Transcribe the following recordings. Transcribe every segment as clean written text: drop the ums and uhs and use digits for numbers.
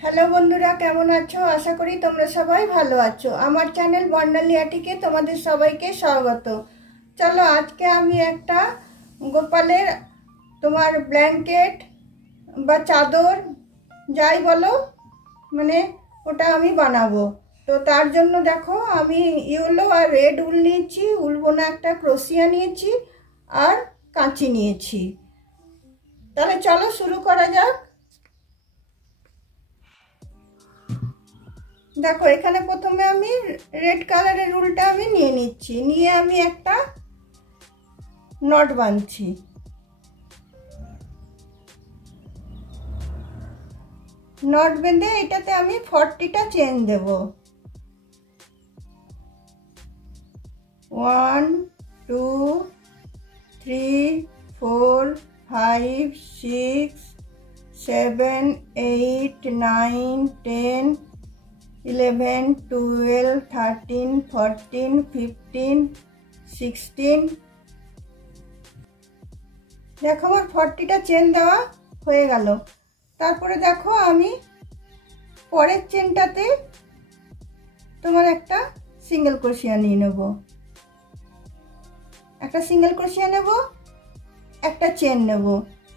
Hello বন্ধুরা, কেমন আছো? আশা করি তোমরা সবাই ভালো আছো। আমার চ্যানেল বর্ণালী আটিকে তোমাদের সবাইকে স্বাগত। চলো, আজকে আমি একটা গোপালের তোমার ব্ল্যাঙ্কেট বা চাদর যাই বলো, মানে ওটা আমি বানাবো। তো তার জন্য দেখো, আমি ইয়েলো আর রেড উল নিয়েছি, উল বোনা একটা ক্রোশিয়া নিয়েছি আর কাঁচি নিয়েছি। তাহলে চলো শুরু করা যাক। দেখো, এখানে প্রথমে আমি রেড কালারের উলটা আমি নিয়ে নিচ্ছি, নিয়ে আমি একটা নট বাঁধছি। নট বেঁধে এটাতে আমি 40টা চেন দেব। 1 2 3 4 5 6 7 8 9 10 11 12 13 14 15 16। দেখো, আমার 40টা চেন দেওয়া হয়ে গেল। তারপরে দেখো, আমি পরের চেনটাতে তোমার একটা সিঙ্গেল ক্রোশিয়া নিয়ে নেব, একটা সিঙ্গেল ক্রোশিয়া নেব, একটা চেন নেব।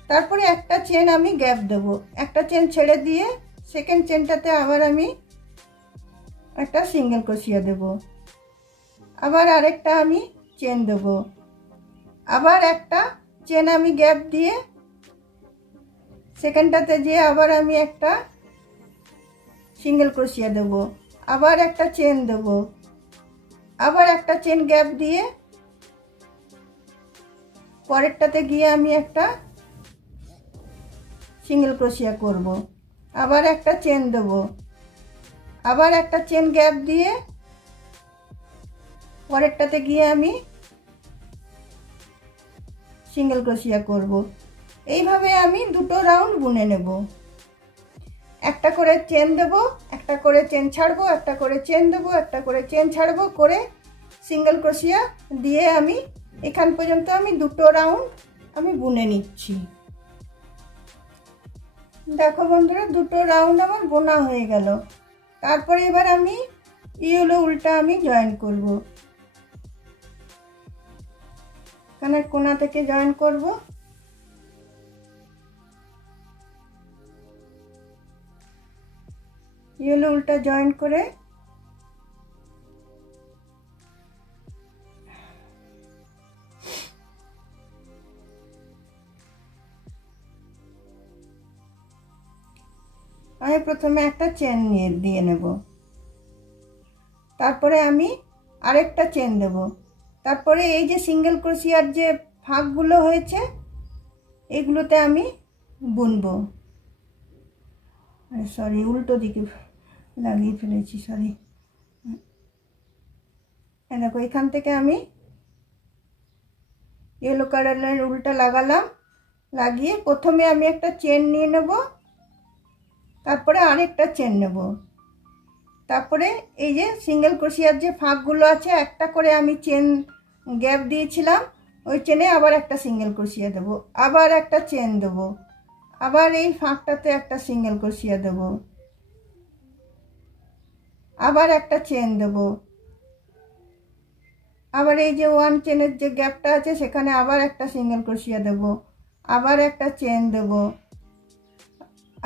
তারপরে একটা চেন আমি গ্যাপ দেব, একটা চেন ছেড়ে দিয়ে সেকেন্ড চেনটাতে আবার আমি একটা সিঙ্গেল ক্রোশিয়া দেব, আবার আরেকটা আমি চেন দেব, আবার একটা চেন আমি গ্যাপ দিয়ে সেকেন্ডটাতে যে আবার আমি একটা সিঙ্গেল ক্রোশিয়া দেব, আবার একটা চেন দেব, আবার একটা চেন গ্যাপ দিয়ে পরেরটাতে গিয়ে আমি একটা সিঙ্গেল ক্রোশিয়া করব, আবার একটা চেন দেব, আবার একটা চেন গ্যাপ দিয়ে পরেরটাতে গিয়ে আমি সিঙ্গেল ক্রোশিয়া করব। এইভাবে আমি দুটো রাউন্ড বুনে নেব। একটা করে চেন দেব, একটা করে চেন ছাড়বো, একটা করে চেন দেবো, একটা করে চেন ছাড়বো করে সিঙ্গেল ক্রোশিয়া দিয়ে আমি এখান পর্যন্ত আমি দুটো রাউন্ড আমি বুনে নিচ্ছি। দেখো বন্ধুরা, দুটো রাউন্ড আমার বোনা হয়ে গেল। তারপরে এবার আমি ইয়েলো উলটা আমি জয়েন করব, এখানে কোণা থেকে জয়েন করব। ইয়েলো উলটা জয়েন করে আমি প্রথমে একটা চেন দিয়ে নেব, তারপরে আমি আরেকটা চেন দেব, তারপরে এই যে সিঙ্গেল ক্রোশিয়ার যে ফাঁকগুলো হয়েছে এগুলোতে আমি বুনবো। সরি, উল্টো দিকে লাগিয়ে ফেলেছি, সরি। দেখো, এখান থেকে আমি ইয়েলো কালারের উলটা লাগালাম, লাগিয়ে প্রথমে আমি একটা চেন নিয়ে নেব, তারপরে আরেকটা চেন নেব, তারপরে এই যে সিঙ্গেল ক্রোশিয়ার যে ফাঁকগুলো আছে একটা করে আমি চেন গ্যাপ দিয়েছিলাম, ওই চেনে আবার একটা সিঙ্গেল ক্রোশিয়া দেব, আবার একটা চেন দেব, আবার এই ফাঁকটাতে একটা সিঙ্গেল ক্রোশিয়া দেব, আবার একটা চেন দেব, আবার এই যে ওয়ান চেনের যে গ্যাপটা আছে সেখানে আবার একটা সিঙ্গেল ক্রোশিয়া দেব, আবার একটা চেন দেব,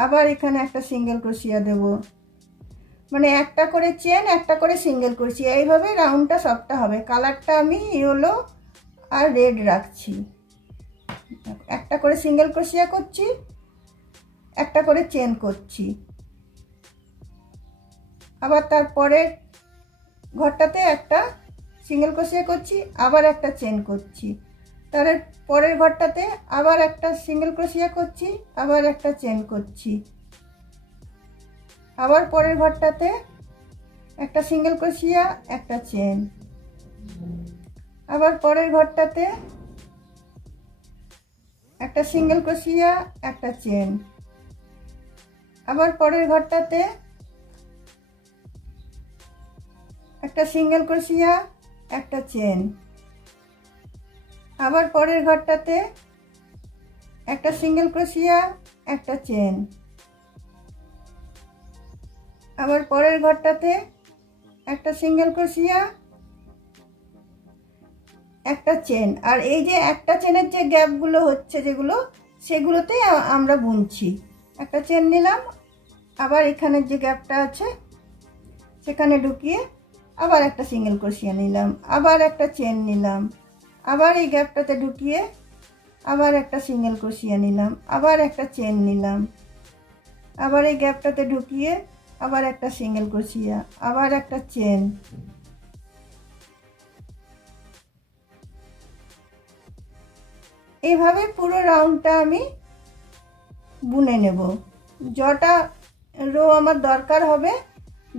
আবার এখানে একটা সিঙ্গেল ক্রোশিয়া দেব। মানে একটা করে চেন, একটা করে সিঙ্গেল ক্রোশিয়া, এইভাবে রাউন্ডটা সবটা হবে। কালারটা আমি ইয়েলো আর রেড রাখছি। একটা করে সিঙ্গেল ক্রোশিয়া করছি, একটা করে চেন করছি, আবার তারপরের ঘরটাতে একটা সিঙ্গেল ক্রোশিয়া করছি, আবার একটা চেন করছি, তার পরের ঘরটাতে আবার একটা সিঙ্গেল ক্রোশিয়া করছি, আবার একটা চেন করছি, আবার পরের ঘরটাতে একটা সিঙ্গেল ক্রোশিয়া, একটা চেন, আবার পরের ঘরটাতে একটা সিঙ্গেল ক্রোশিয়া, একটা চেন, আবার পরের ঘরটাতে একটা সিঙ্গেল ক্রোশিয়া, একটা চেন, আবার পরের ঘরটাতে একটা সিঙ্গেল ক্রোশিয়া, একটা চেন, আবার পরের ঘরটাতে একটা সিঙ্গেল ক্রোশিয়া, একটা চেন। আর এই যে একটা চেনের যে গ্যাপগুলো হচ্ছে যেগুলো, সেগুলোতে আমরা বুনছি। একটা চেন নিলাম, আবার এখানের যে গ্যাপটা আছে সেখানে ঢুকিয়ে আবার একটা সিঙ্গেল ক্রোশিয়া নিলাম, আবার একটা চেন নিলাম, আবার এই গ্যাপটাতে ঢুকিয়ে আবার একটা সিঙ্গেল ক্রোশিয়া নিলাম, আবার একটা চেন নিলাম, আবার এই গ্যাপটাতে ঢুকিয়ে আবার একটা সিঙ্গেল ক্রোশিয়া, আবার একটা চেন। এইভাবে পুরো রাউন্ডটা আমি বুনে নেব। যটা রো আমার দরকার হবে,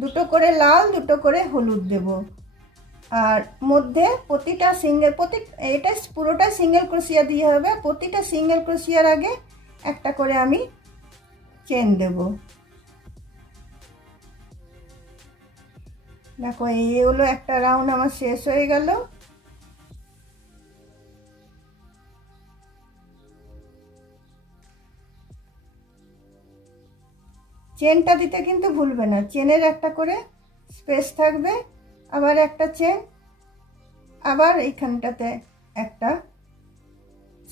দুটো করে লাল, দুটো করে হলুদ দেব। আর মধ্যে প্রতিটা এটা পুরোটা সিঙ্গেল ক্রোশিয়া দিয়ে হবে। প্রতিটা সিঙ্গেল ক্রোশিয়ার আগে একটা করে আমি চেন দেব। দেখো এই হলো একটা রাউন্ড আমার শেষ হয়ে গেল। চেনটা দিতে কিন্তু ভুলবে না, চেনের একটা করে স্পেস থাকবে, আবার একটা চেন, আবার এইখানটাতে একটা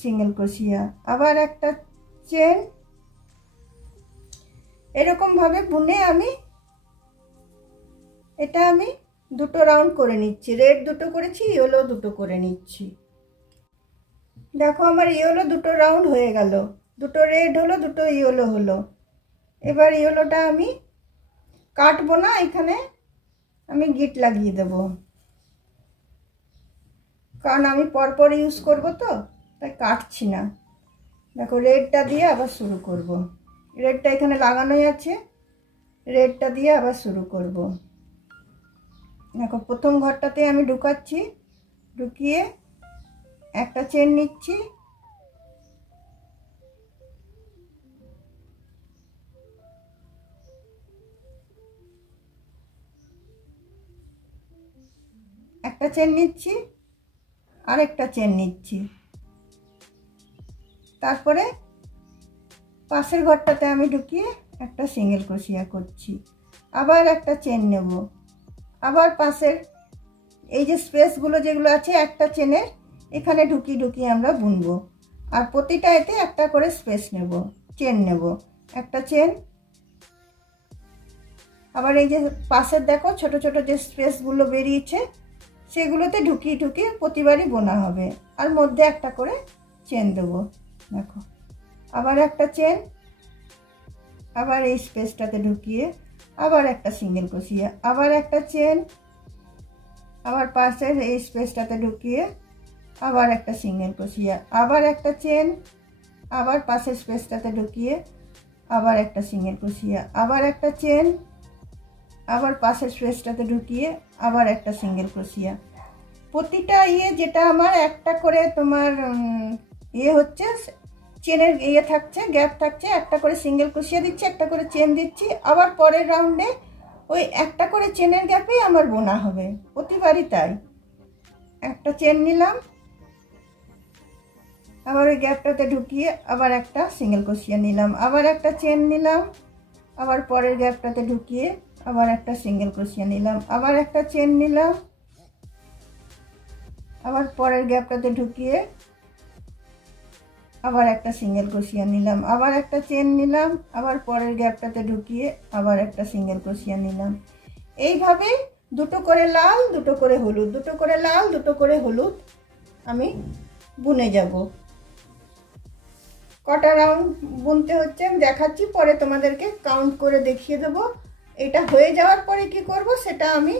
সিঙ্গেল ক্রোশিয়া, আবার একটা চেন। এরকম ভাবে বুনে এটা আমি দুটো রাউন্ড করে নিচ্ছি। রেড দুটো করেছি, ইয়েলো দুটো করে নিচ্ছি। দেখো আমার ইয়েলো দুটো রাউন্ড হয়ে গেল, দুটো রেড হলো, দুটো ইয়েলো হলো। এবার ইয়েলোটা আমি কাটবো না, এখানে আমি গিট লাগিয়ে দেব, কারণ আমি পরপর ইউজ করব তো, তাই কাটছি না। দেখো রেডটা দিয়ে আবার শুরু করব। রেডটা এখানে লাগানোই আছে, রেডটা দিয়ে আবার শুরু করব। দেখো প্রথম ঘরটাতে আমি ঢুকাচ্ছি, ঢুকিয়ে একটা চেন নিচ্ছি, একটা চেন নিচ্ছি, আরেকটা চেন নিচ্ছি, তারপরে পাশের ঘরটাতে আমি ঢুকিয়ে একটা সিঙ্গেল ক্রোশিয়া করছি, আবার একটা চেন নেব, আবার পাশের এই যে স্পেসগুলো যেগুলো আছে একটা চেনের এখানে ঢুকিয়ে ঢুকিয়ে আমরা বুনবো। আর প্রতিটা এতে একটা করে স্পেস নেব, চেন নেব, একটা চেন, আবার এই যে পাশের দেখো ছোট ছোট যে স্পেসগুলো বেরিয়েছে সেগুলোতে ঢুকিয়ে ঢুকিয়ে প্রতিবারই বোনা হবে। আর মধ্যে একটা করে চেন দেবো। দেখো আবার একটা চেন, আবার এই স্পেসটাতে ঢুকিয়ে আবার একটা সিঙ্গেল ক্রোশিয়া, আবার একটা চেন, আবার পাশের এই স্পেসটাতে ঢুকিয়ে আবার একটা সিঙ্গেল ক্রোশিয়া, আবার একটা চেন, আবার পাশের স্পেসটাতে ঢুকিয়ে আবার একটা সিঙ্গেল ক্রোশিয়া, আবার একটা চেন, আবার পাশের স্পেসটাতে ঢুকিয়ে আবার একটা সিঙ্গেল ক্রোশিয়া। প্রতিটা যেটা আমার একটা করে তোমার হচ্ছে চেনের থাকছে, গ্যাপ থাকছে, একটা করে সিঙ্গেল ক্রোশিয়া দিচ্ছি, একটা করে চেন দিচ্ছি। আবার পরের রাউন্ডে ওই একটা করে চেনের গ্যাপেই আমার বোনা হবে প্রতিবারই। তাই একটা চেন নিলাম, আবার ওই গ্যাপটাতে ঢুকিয়ে আবার একটা সিঙ্গেল ক্রোশিয়া নিলাম, আবার একটা চেন নিলাম, আবার পরের গ্যাপটাতে ঢুকিয়ে আবার একটা সিঙ্গেল ক্রোশিয়া নিলাম, আবার একটা চেন নিলাম, আবার পরের গ্যাপটাতে ঢুকিয়ে আবার একটা সিঙ্গেল ক্রোশিয়া নিলাম, আবার একটা চেন নিলাম, আবার পরের গ্যাপটাতে ঢুকিয়ে আবার একটা সিঙ্গেল ক্রোশিয়া নিলাম। এইভাবে দুটো করে লাল, দুটো করে হলুদ, দুটো করে লাল, দুটো করে হলুদ আমি বুনে যাব। কটা রাউন্ড বুনতে হচ্ছে আমি দেখাচ্ছি, পরে তোমাদেরকে কাউন্ট করে দেখিয়ে দেবো। এটা হয়ে যাওয়ার পরে কি করব সেটা আমি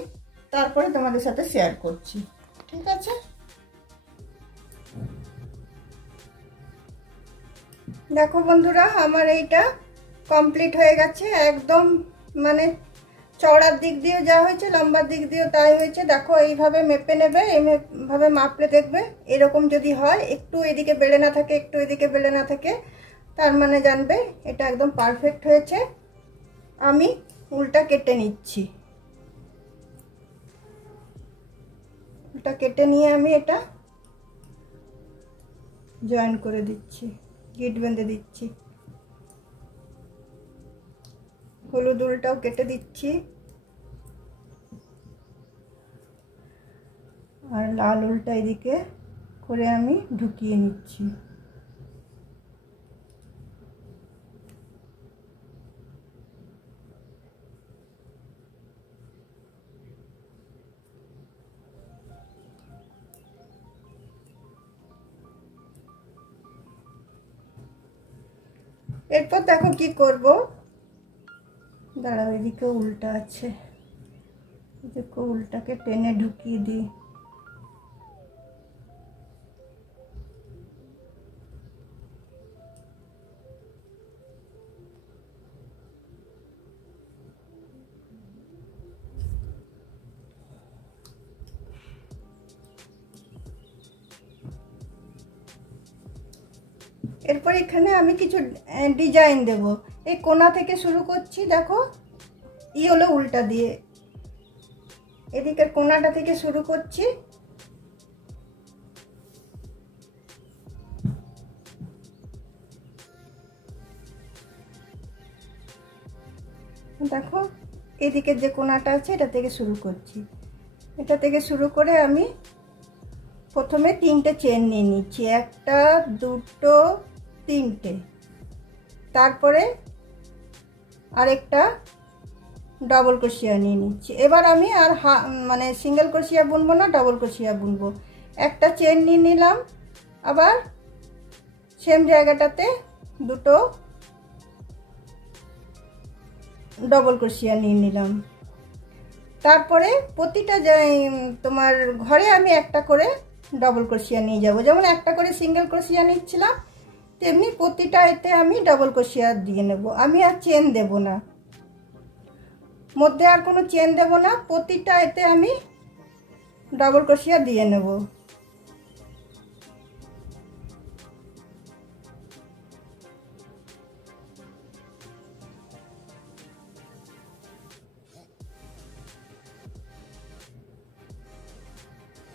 তারপরে তোমাদের সাথে শেয়ার করছি, ঠিক আছে? দেখো বন্ধুরা আমার এইটা কমপ্লিট হয়ে গেছে, একদম মানে চওড়ার দিক দিয়ে যা হয়েছে লম্বার দিক দিয়েও তাই হয়েছে। দেখো এইভাবে মেপে নেবে, এইভাবে মাপলে দেখবে এরকম যদি হয়, একটু এদিকে বেড়ে না থাকে, একটু এদিকে বেড়ে না থাকে, তার মানে জানবে এটা একদম পারফেক্ট হয়েছে। আমি উল্টা কেটে নিচ্ছি, উল্টা কেটে নিয়ে আমি এটা জয়েন করে দিচ্ছি, গিট বেঁধে দিচ্ছি। হলুদ উলটাও কেটে দিচ্ছি, আর লাল উলটা এদিকে করে আমি ঢুকিয়ে নিচ্ছি। এরপর দেখো কি করব, দাঁড়াও এদিকে উল্টা আছে, দেখো উল্টাকে টেনে ঢুকিয়ে দিই। এরপর এখানে আমি কিছু ডিজাইন দেব। এই কোণা থেকে শুরু করছি, দেখো ই হলো উল্টা দিয়ে, এদিকের কোণাটা থেকে শুরু করছি, দেখো এদিকের যে কোণাটা আছে এটা থেকে শুরু করছি। এটা থেকে শুরু করে আমি প্রথমে 3টে চেন নিয়ে নিচ্ছি, 1টা 2টো 3টে, তারপরে আরেকটা ডবল ক্রোশিয়া নিয়ে নিচ্ছি। এবার আমি আর মানে সিঙ্গেল ক্রোশিয়া বুনবো না, ডবল ক্রোশিয়া বুনবো। একটা চেন নিয়ে নিলাম, আবার সেম জায়গাটাতে 2টো ডবল ক্রোশিয়া নিয়ে নিলাম। তারপরে প্রতিটা তোমার ঘরে আমি একটা করে ডবল ক্রোশিয়া নিয়ে যাব। যেমন একটা করে সিঙ্গেল ক্রোশিয়া নিচ্ছিলাম, তেমনি প্রতিটা এতে আমি ডবল ক্রোশিয়া দিয়ে নেব। আমি আর চেন দেব না, মধ্যে আর কোনো চেন দেব না, প্রতিটা এতে আমি ডবল ক্রোশিয়া দিয়ে নেব।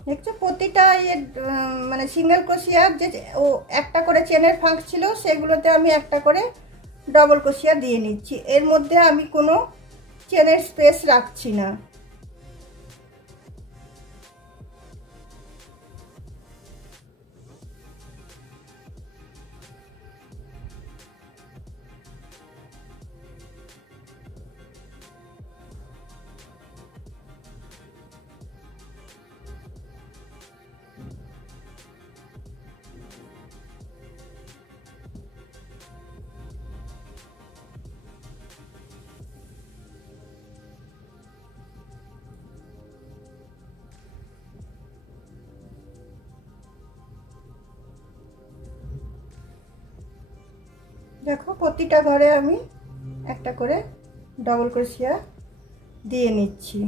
দেখছো প্রতিটা মানে সিঙ্গেল ক্রোশিয়ার যে একটা করে চেনের ফাঁক ছিল সেগুলোতে আমি একটা করে ডবল ক্রোশিয়া দিয়ে নিচ্ছি। এর মধ্যে আমি কোনো চেনের স্পেস রাখছি না। দেখো প্রতিটা ঘরে আমি একটা করে ডবল ক্রোশিয়া দিয়ে নিচ্ছি।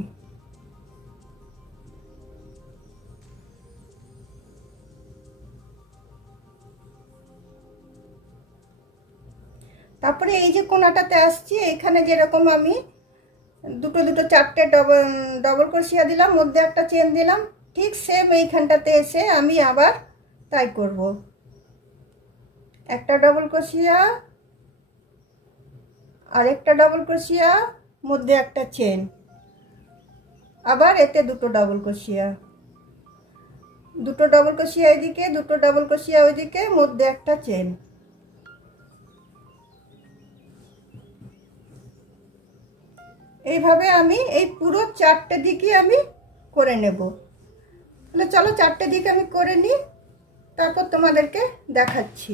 তারপরে এই যে কোণাটাতে আসছি, এখানে যেরকম আমি 2টো 2টো 4টে ডবল ক্রোশিয়া দিলাম, মধ্যে একটা চেন দিলাম, ঠিক সেম এইখানটাতে এসে আমি আবার তাই করব। একটা ডবল ক্রোশিয়া, আরেকটা ডবল ক্রোশিয়া, মধ্যে একটা চেন, আবার এতে 2টো ডবল ক্রোশিয়া, 2টো ডবল ক্রোশিয়া এদিকে, 2টো ডবল ক্রোশিয়া ওইদিকে, মধ্যে একটা চেন। এইভাবে আমি এই পুরো 4টে দিকই আমি করে নেব। তাহলে চলো 4টে দিক আমি করে নিই, তারপর তোমাদেরকে দেখাচ্ছি।